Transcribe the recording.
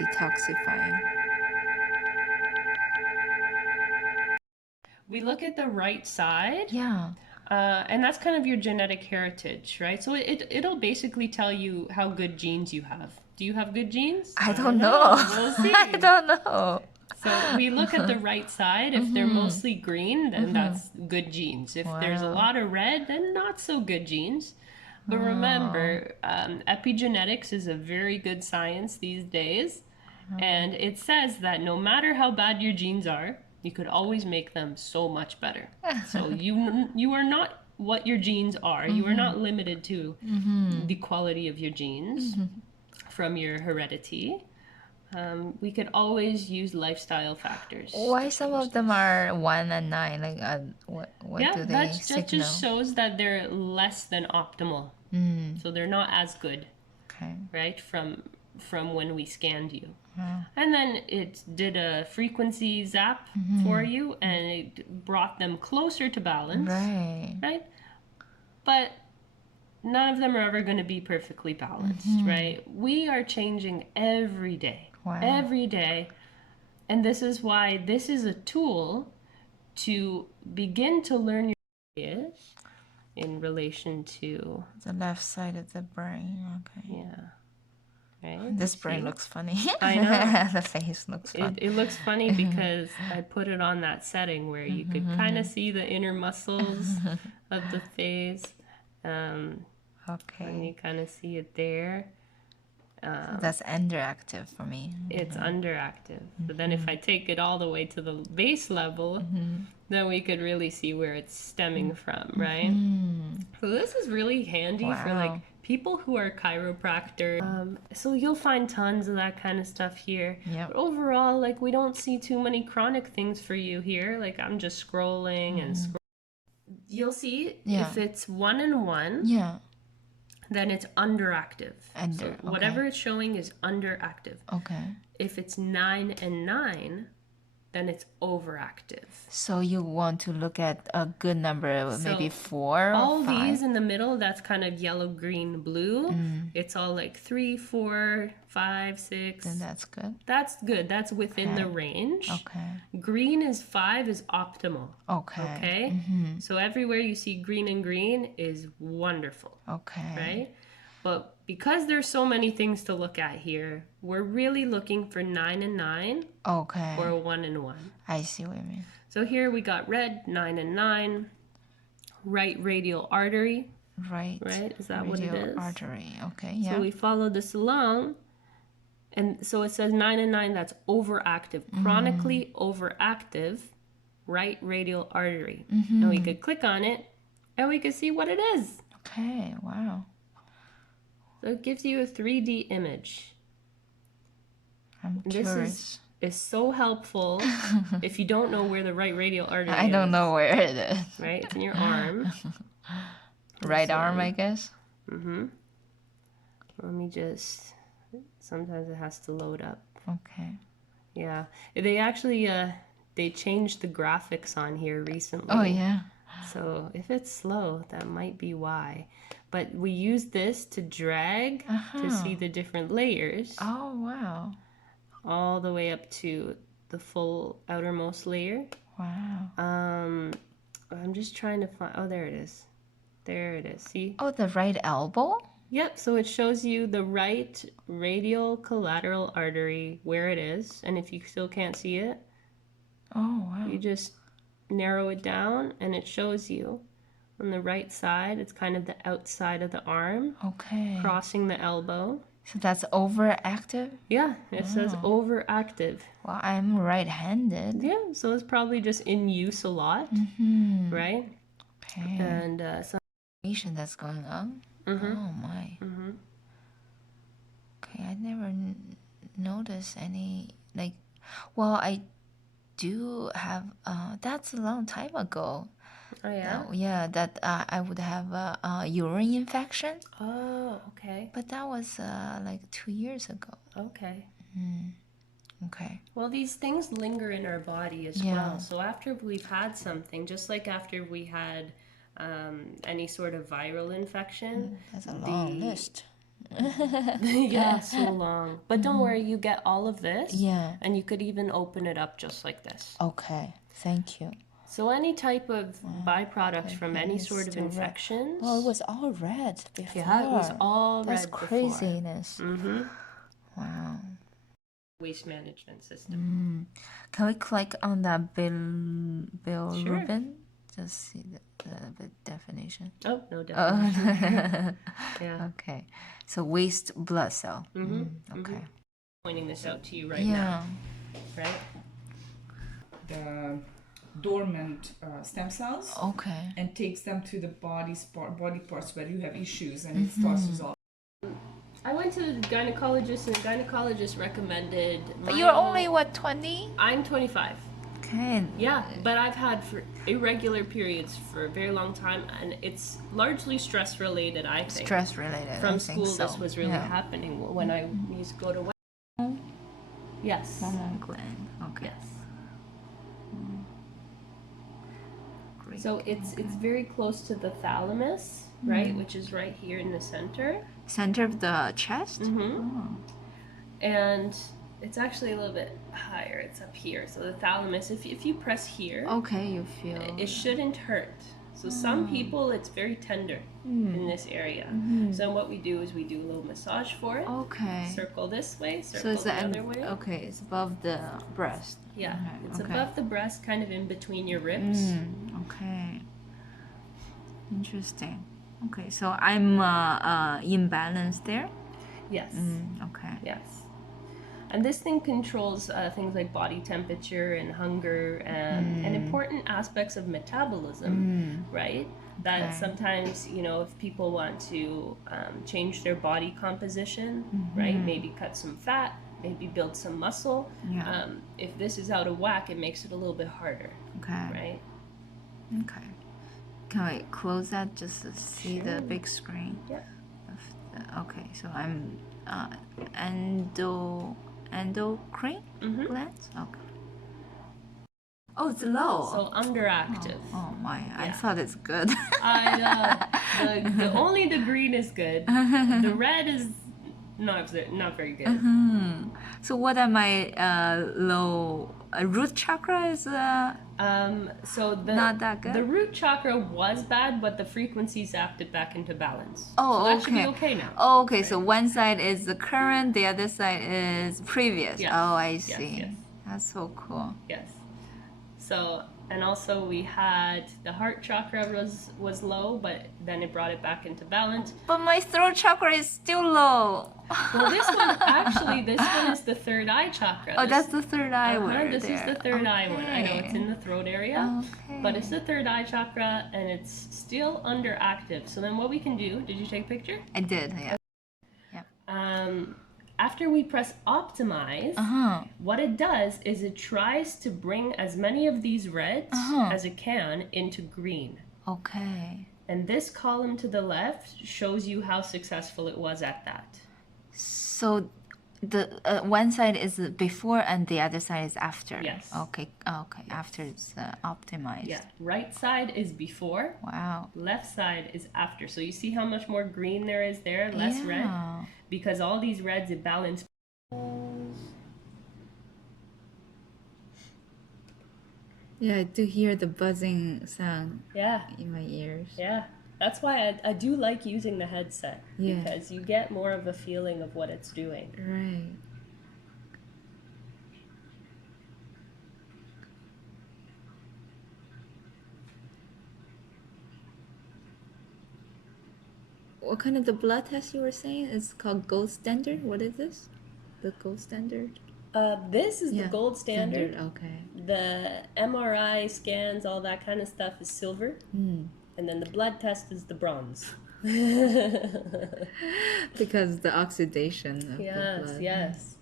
detoxifying. We look at the right side. Yeah. And that's kind of your genetic heritage, right? So it'll basically tell you how good genes you have. Do you have good genes? I don't know. We'll see. I don't know. So we look at the right side. If they're mostly green, then that's good genes. If there's a Wow. lot of red, then not so good genes. But remember, epigenetics is a very good science these days. And it says that no matter how bad your genes are, you could always make them so much better. So you are not what your genes are. You are not limited to the quality of your genes from your heredity. We could always use lifestyle factors. Why to some change of them this. are 1 and 9? Like, what Yeah, do they that signal? just shows that they're less than optimal. So they're not as good, Okay. right? From when we scanned you. And then it did a frequency zap for you and it brought them closer to balance, Right. right? But none of them are ever going to be perfectly balanced, right? We are changing every day. Wow. Every day. And this is why this is a tool to begin to learn your is in relation to, The left side of the brain. Okay. yeah. Right? This You brain see? looks funny. I know. The face looks funny. It looks funny because I put it on that setting where you could kind of see the inner muscles of the face. And Okay. you kind of see it there. So that's underactive for me. It's underactive. But then if I take it all the way to the base level, then we could really see where it's stemming from, right? So this is really handy for like Wow. people who are chiropractors. So you'll find tons of that kind of stuff here. Yep. But overall, like we don't see too many chronic things for you here. Like I'm just scrolling and scrolling. You'll see Yeah. if it's 1 and 1, Yeah. then it's underactive. Under, So okay. whatever it's showing is underactive. Okay. If it's 9 and 9, then it's overactive. So you want to look at a good number, maybe So 4 all or 5? these in the middle, that's kind of yellow, green, blue. It's all like 3, 4, 5, 6. Then that's good. That's good. That's within the range. Okay. Green is 5 is optimal. Okay. Okay? So everywhere you see green and green is wonderful, Okay. right? But because there's so many things to look at here, we're really looking for 9 and 9 Okay. or 1 and 1. I see what you mean. So here we got red, 9 and 9, right radial artery, Right. right? Is that what it Radial is? artery. Okay. Yeah. So we follow this along. And so it says 9 and 9, that's overactive, chronically overactive right radial artery. And we could click on it and we could see what it is. Okay. Wow. So it gives you a 3D image. I'm This curious. is so helpful if you don't know where the right radial artery is. I don't know where it is. Right? It's in your arm. Right arm, I guess. Let me just, sometimes it has to load up. Okay. Yeah. They actually, they changed the graphics on here recently. Oh yeah. So if it's slow, that might be why. But we use this to drag to see the different layers Oh wow. all the way up to the full outermost layer. Wow. I'm just trying to find, oh, there it is. There it is. See? Oh, the right elbow? Yep, so it shows you the right radial collateral artery, where it is. And if you still can't see it, Oh wow. you just narrow it down and it shows you on the right side. It's kind of the outside of the arm, Okay. crossing the elbow. So that's overactive? Yeah, it says overactive. Well, I'm right-handed. Yeah, so it's probably just in use a lot, right? Okay. And Information that's going on. Oh my. Okay, I never noticed any like. Well, I do have. That's a long time ago. oh yeah. Yeah, that I would have a urine infection, Oh, okay. but that was like 2 years ago. Okay. Okay. Well, these things linger in our body as Yeah. well. So after we've had something, just like after we had any sort of viral infection, That's a long list. Yeah, so long. But don't worry, you get all of this. Yeah. And you could even open it up just like this. Okay. Thank you. So any type of byproducts from any It's sort of still red. infections. Well, it was all red before. Yeah, it was all That's red before. craziness. Mm-hmm. Wow. Waste management system. Can we click on that bilirubin? Just see the definition. Oh, no definition. Yeah. Okay. So waste blood cell. Okay. Pointing this out to you right now, right? The dormant stem cells Okay. and takes them to the body parts where you have issues, and it starts resolving. I went to the gynecologist, and the gynecologist recommended. But you're only what, 20? I'm 25. Okay. Yeah, but I've had irregular periods for a very long time, and it's largely stress related. I think Stress related. from I school think so. this was really happening when I used to go to. Yes. Hormone gland. Okay. Yes. Great. So it's very close to the thalamus, right, which is right here in the center. Center of the chest? Mm-hmm. And it's actually a little bit higher. It's up here. So the thalamus, if you press here, Okay, you feel. it shouldn't hurt. So some people, it's very tender in this area. So what we do is we do a little massage for it. Okay. Circle this way, So circle it's the other way. Okay, it's above the breast. Yeah, Okay, it's okay. above the breast, kind of in between your ribs. Okay. Interesting. Okay, so I'm imbalanced there. Yes. Okay. Yes. And this thing controls things like body temperature and hunger and important aspects of metabolism, right? That Okay. sometimes, if people want to change their body composition, right? Maybe cut some fat, maybe build some muscle. Yeah. If this is out of whack, it makes it a little bit harder, Okay. right? Okay. Can I close that just to see the big screen? Yeah. Okay, so I'm endocrine glands? Okay. Oh, it's low. So underactive. Oh my, I Yeah. thought it's good. I know. The only the green is good. The red is not very good. So what am I low? Root chakra is So Not that good? The root chakra was bad, but the frequency zapped it back into balance. Oh, so that okay. should be okay now. Oh, okay, so one side is the current, the other side is previous. Yes. Oh, I Yes, see. yes. That's so cool. Yes. So, and also we had the heart chakra was low, but then it brought it back into balance. But my throat chakra is still low. Well, this one is the third eye chakra. Oh, This- that's the third eye word This is there. the third eye one. I know it's in the throat area. Okay. But it's the third eye chakra, and it's still underactive. So then what we can do, did you take a picture? I did, yeah. After we press optimize, what it does is it tries to bring as many of these reds as it can into green. Okay. And this column to the left shows you how successful it was at that. So the one side is before and the other side is after. Yes. Okay. Okay. After it's optimized. Yeah, right side is before, Wow. left side is after. So you see how much more green there is there, less red? Yeah. Because all these reds, it balance. Yeah, I do hear the buzzing sound Yeah, in my ears. yeah. That's why I do like using the headset. Yeah. Because you get more of a feeling of what it's doing. Right. What kind of the blood test you were saying? It's called gold standard. What is this? The gold standard? This is the gold standard. Okay. The MRI scans, all that kind of stuff is silver. And then the blood test is the bronze. Because the oxidation of the Yes, blood. yes.